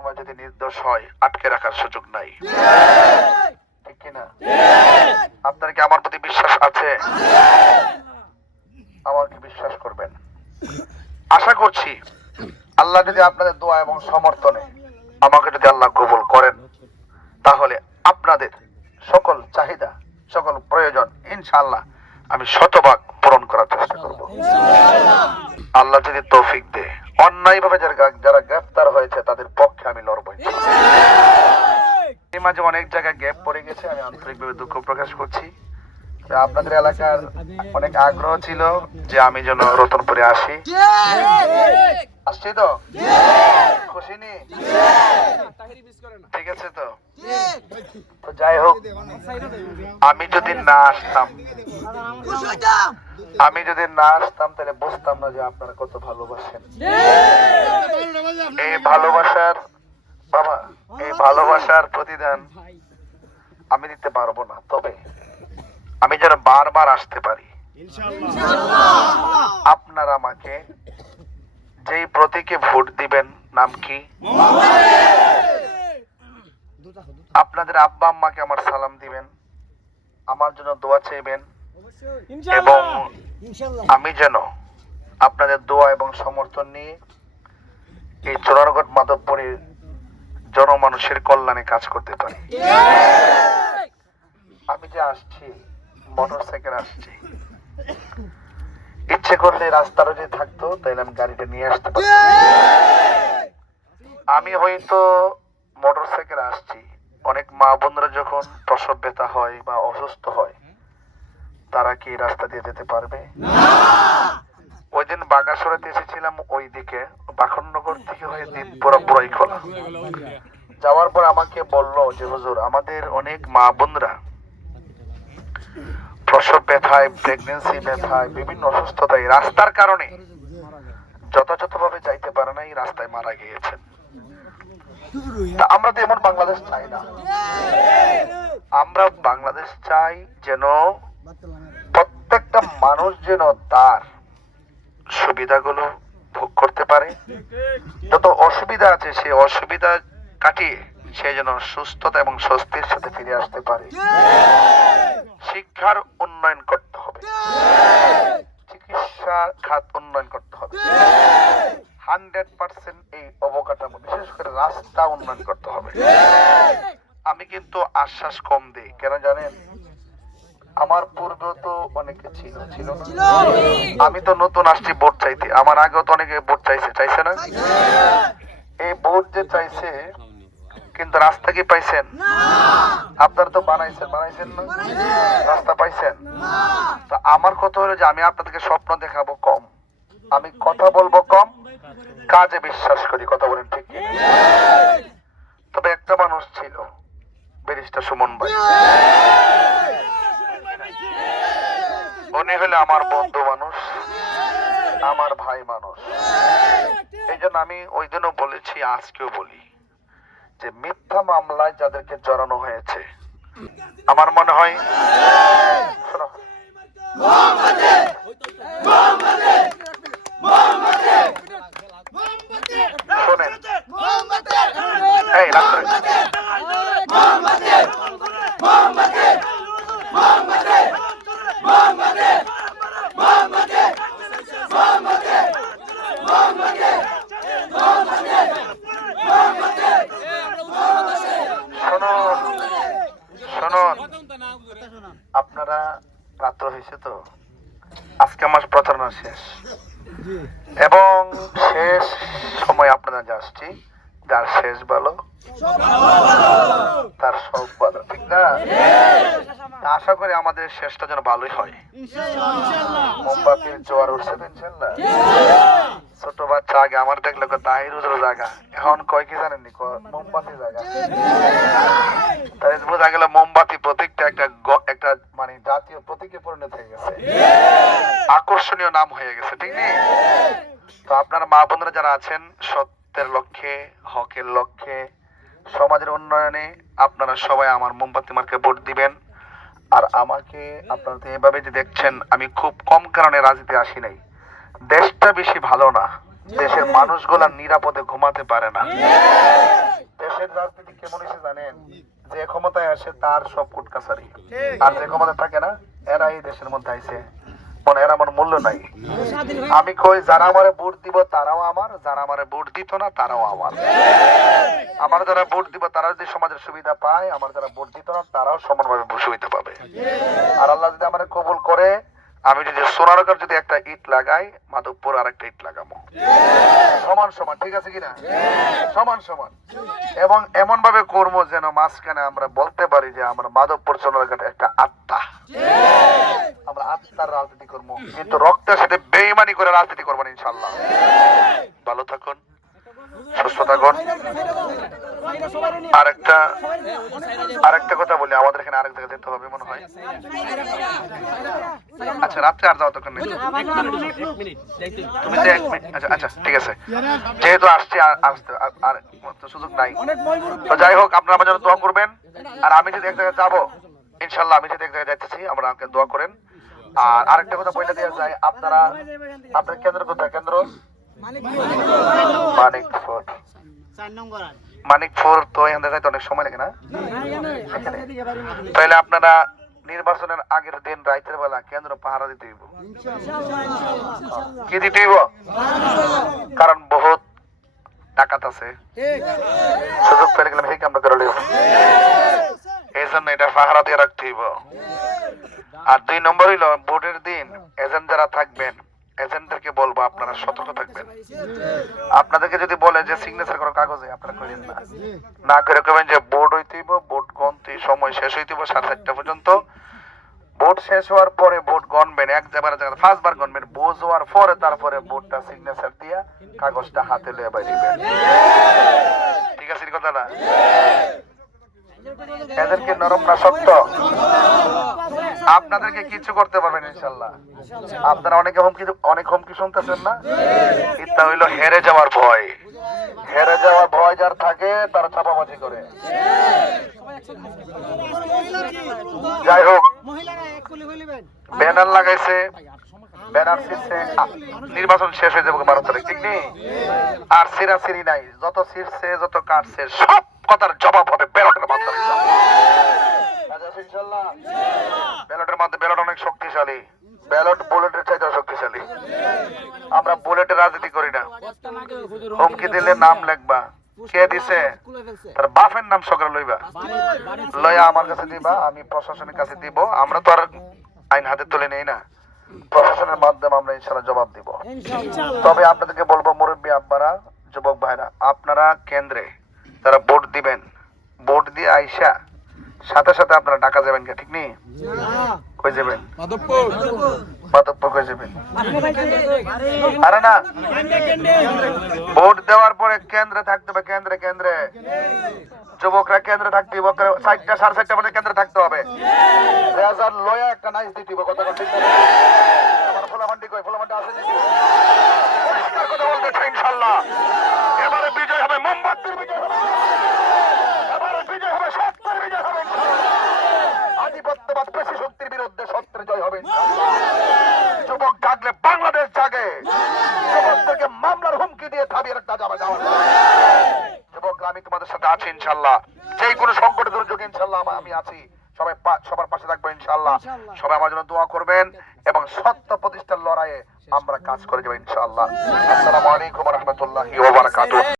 মামা যদি নির্দোষ হয়, আটকে রাখার সুযোগ নাই। ঠিক আপনার কি আমার প্রতি বিশ্বাস আছে? আমাকে বিশ্বাস করবেন? আশা করছি, আল্লাহ যদি আপনাদের দোয়া এবং সমর্থনে আমাকে যদি আল্লাহ কবুল করেন, তাহলে আপনাদের সকল চাহিদা, সকল প্রয়োজন, ইনশাআল্লাহ, আমি শতভাগ পূরণ করার চেষ্টা করব। আল্লাহ যদি তৌফিক দেয়। অন্যায় ভাবে যারা গ্রেফতার হয়েছে তাদের পক্ষে আমি লড়ব। এই মাঝে অনেক জায়গায় গ্যাপ পড়ে গেছে আমি আন্তরিকভাবে দুঃখ প্রকাশ করছি। তো আপনাদের এলাকার অনেক আগ্রহ ছিল যে আমি যেন রতনপুরে আসি। আসছি তো? খুশি নি। ঠিক আছে তো? তো যাই হোক আমি যদি না আসতাম আমি যদি না আসতাম তাহলে বুঝতাম না যে আপনারা কত ভালোবাসেন। এই ভালোবাসার বাবা এই ভালোবাসার প্রতিদান আমি দিতে পারব না তবে আমি যেন বারবার আসতে পারি। আপনারা আমাকে যেই প্রতীকে ভোট দিবেন, নাম কি? আপনাদের আব্বা আম্মাকে আমার সালাম দিবেন, আমার জন্য দোয়া চাইবেন, এবং আমি যেন আপনাদের দোয়া এবং সমর্থন নিয়ে এই চোরারগড় মাধবপুরের জনমানুষের কল্যাণে কাজ করতে পারি। আমি যে আসছি মোটর সাইকেল আসছি ইচ্ছে করলে রাস্তারও যদি থাকতো, তাহলে আমি গাড়িটা নিয়ে আসতে পারতাম। আমি হয়তো মোটর সাইকেল আসছি। অনেক মা বোনরা যখন প্রসব ব্যথা হয় বা অসুস্থ হয়, তারা কি রাস্তা দিয়ে যেতে পারবে? ওই দিন বাগাসরাতে এসেছিলাম ওই দিকে বাখননগর থেকে হয়ে দিনপুরা বুড়াই খোলা যাওয়ার পর আমাকে বলল যে, হুজুর, আমাদের অনেক মা বোনরা প্রসব ব্যথায় প্রেগনেন্সি ব্যথায়, বিভিন্ন অসুস্থতায়, রাস্তার কারণে যথাযথভাবে যাইতে পারে নাই, রাস্তায় মারা গিয়েছেন। আমরা তো এমন বাংলাদেশ চাই না। আমরা বাংলাদেশ চাই যেন প্রত্যেকটা মানুষ যেন তার সুবিধাগুলো ভোগ করতে পারে। যত অসুবিধা আছে, সে অসুবিধা কাটিয়ে সে যেন সুস্থতা এবং স্বস্তির সাথে ফিরে আসতে পারে। শিক্ষার উন্নয়ন করতে হবে। চিকিৎসা খাত উন্নয়ন করতে হবে। হান্ড্রেড পার্সেন্ট এই অবকাঠামো বিশেষ করে রাস্তা উন্নয়ন করতে হবে। আমি কিন্তু আশ্বাস কম দিই কেন জানেন? আমার পূর্বে তো অনেকে ছিল ছিল না? আমি তো নতুন আসছি ভোট চাইতে। আমার আগেও তো অনেকে ভোট চাইছে চাইছে না? এই ভোট যে চাইছে কিন্তু রাস্তা কি পাইছেন? আপনারা তো বানাইছেন বানাইছেন না? রাস্তা পাইছেন? তো আমার কথা হলো যে আমি আপনাদেরকে স্বপ্ন দেখাবো কম। আমি কথা বলব কম কাজে বিশ্বাস করি কথা বলেন ঠিক তবে একটা মানুষ ছিল ব্যারিস্টার সুমন ভাই। উনি হলে আমার বন্ধু মানুষ আমার ভাই মানুষ। এই জন্য আমি ওই দিনও বলেছি আজকেও বলি। যে মিথ্যা মামলায় যাদেরকে জড়ানো হয়েছে। আমার মনে হয় শোনো, শোনেন এই রাত্রে শুনুন শুনুন আপনারা রাত্র হয়েছে তো? আজকে আমার প্রচারণা শেষ। এবং শেষ সময় আপনারা যাচ্ছি যার শেষ ভালো, তার সব ভালো, ঠিক না? আশা করি আমাদের শেষটা যেন ভালোই হয়। মোমবাতির জোয়ার উঠছে ইনশাল্লাহ। ছোট বাচ্চা আগে আমার দেখলে তাহির জায়গা। এখন কয় কি জানেন মোমবাতি জায়গা। তাই বোঝা গেল, মোমবাতি প্রতীকটা একটা একটা মানে জাতীয় প্রতীকে পরিণত হয়ে গেছে। আকর্ষণীয় নাম হয়ে গেছে ঠিক নেই? তো আপনার মা বোনরা যারা আছেন সত্যের লক্ষ্যে হকের লক্ষ্যে সমাজের উন্নয়নে আপনারা সবাই আমার মোমবাতি মার্কে ভোট দিবেন। আর আমাকে আপনারা তো এভাবে যে দেখছেন আমি খুব কম কারণে রাজনীতি আসি নাই। দেশটা বেশি ভালো না। দেশের মানুষগুলা নিরাপদে ঘুমাতে পারে না। দেশের রাজনীতি কেমন এসে জানেন? যে ক্ষমতায় আসে তার সব কোট কাছারি। আর যে ক্ষমতা থাকে না এরা এই দেশের মধ্যে আইছে। মনে এরা আমার মূল্য নাই। আমি কই যারা আমারে ভোট দিব তারাও আমার যারা আমারে ভোট দিত না তারাও আমার। আমার যারা ভোট দিব তারা যদি সমাজের সুবিধা পায় আমার যারা ভোট দিত না তারাও সমানভাবে সুবিধা পাবে। আর আল্লাহ যদি আমার কবুল করে আমি যদি সোনারকার যদি একটা ইট লাগাই, মাধবপুর আর একটা ইট লাগাবো। সমান সমান, ঠিক আছে কিনা? সমান সমান। এবং এমন ভাবে করব যেন মাঝখানে আমরা বলতে পারি যে আমরা মাধবপুর সোনারঘাট একটা আত্মা। আমরা আত্মার রাজনীতি করব, কিন্তু রক্তের সাথে বেইমানি করে রাজনীতি করব ইনশাল্লাহ ভালো থাকুন। আরেকটা আরেকটা কথা বলি, আমাদের এখানে আরেক জায়গায় যেতে হবে মনে হয়। আচ্ছা রাত্রে আর যাওয়া দরকার নেই। তুমি যে আচ্ছা আচ্ছা ঠিক আছে। যেহেতু আসছি আসতে আর সুযোগ নাই। তো যাই হোক, আপনারা আমার জন্য দোয়া করবেন। আর আমি যদি এক জায়গায় যাব, ইনশাল্লাহ আমি যদি এক জায়গায় যাইতেছি, আমরা আমাকে দোয়া করেন। আর আরেকটা কথা বলে দেওয়া যায়, আপনারা আপনার কেন্দ্র কোথায়? কেন্দ্র? মানিকপুর মানিকপুর তো এখান থেকে অনেক সময় লাগে না? তাহলে আপনারা নির্বাচনের আগের দিন রাইতের বেলা কেন্দ্র পাহারা দিতে হইব। কি দিতে হইব? কারণ বহুত টাকাত আছে। সুযোগ পেলে গেলাম সেই কামটা করে এই জন্য এটা পাহারা দিয়ে রাখতে হইব। আর দুই নম্বর হইল ভোটের দিন এজেন্ট যারা থাকবেন এজেন্টদেরকে বলব আপনারা সতর্ক থাকবেন। আপনাদেরকে যদি বলে যে সিগনেচার করো কাগজে আপনারা করেন না। না করে কবেন যে বোর্ড হইতেইব বোর্ড গণতি সময় শেষ হইতেইব সাড়ে চারটা পর্যন্ত। ভোট শেষ হওয়ার পরে ভোট গণবেন এক জায়গায় জায়গায়। ফার্স্ট বার গণবেন বোঝ হওয়ার পরে তারপরে ভোটটা সিগনেচার দিয়া কাগজটা হাতে লয়ে বাইরে দিবেন ঠিক আছে কথাটা? এদেরকে নরম না শক্ত? আপনাদেরকে কিছু করতে পারবেন ইনশাল্লাহ আপনারা অনেকে হুমকি অনেক হুমকি শুনতেছেন না? ইত্যা হইল হেরে যাওয়ার ভয়। হেরে যাওয়ার ভয় যার থাকে, তারা চাপাবাজি করে। যাই হোক, ব্যানার লাগাইছে। ব্যানার ছিঁড়ছে। নির্বাচন শেষ হয়ে যাবে বারো তারিখ, ঠিক নেই আর সিরা সিরি নাই। যত ছিঁড়ছে, যত কাটছে, সব কথার জবাব হবে ব্যালটের মাধ্যমে। ইনশাল্লাহ? ব্যালটের মাধ্যমে ব্যালট অনেক শক্তিশালী। ব্যালট বুলেটের চাইতে শক্তিশালী। আমরা বুলেটের রাজনীতি করি না। হুমকি দিলে নাম লিখবা। কে দিছে? তার বাপের নাম সকালে লইবা। লইয়া আমার কাছে দিবা আমি প্রশাসনের কাছে দিব। আমরা তো আর আইন হাতে তুলে নেই না। প্রশাসনের মাধ্যমে আমরা ইনশাল্লাহ জবাব দিব। তবে আপনাদেরকে বলব মুরব্বী আব্বারা যুবক ভাইরা আপনারা কেন্দ্রে যারা ভোট দিবেন ভোট দিয়ে আইসা সাথে সাথে আপনারা টাকা যাবেন কে ঠিক নেই? কই যাবেন? মাধবপুর। কই যাবেন? আরে না। ভোট দেওয়ার পরে কেন্দ্রে থাকতে হবে কেন্দ্রে কেন্দ্রে। যুবকরা কেন্দ্রে থাকতে হবে সাড়ে চারটা মধ্যে কেন্দ্রে থাকতে হবে। রেজার লয়া একটা নাইস দিতে হবে কথা ঠিক আমার ফুলামান্ডি কই? ফুলামান্ডি আছে নাকি পরিষ্কার কথা বলতে চাই ইনশাল্লাহ এবারে বিজয় হবে মোমবাতির বিজয় হবে এবারে বিজয় হবে সত্যের বিজয় হবে ইনশাল্লাহ। আধিপত্যবাদ পেশি শক্তির বিরুদ্ধে সত্যের জয় হবে ইনশাল্লাহ। যুবক জাগলে বাংলাদেশ জাগে যুবকদেরকে মামলার হুমকি দিয়ে থামিয়ে রাখতে যাবে যাওয়া যুবকরা আমি তোমাদের সাথে আছি ইনশাল্লাহ। যে কোনো সংকট দুর্যোগ ইনশাল্লাহ আমি আছি। সবাই সবার পাশে থাকব ইনশাল্লাহ। সবাই আমার জন্য দোয়া করবেন এবং সত্য প্রতিষ্ঠার লড়াইয়ে আমরা কাজ করে যাব ইনশাল্লাহ। আসসালামু আলাইকুম রহমতুল্লাহ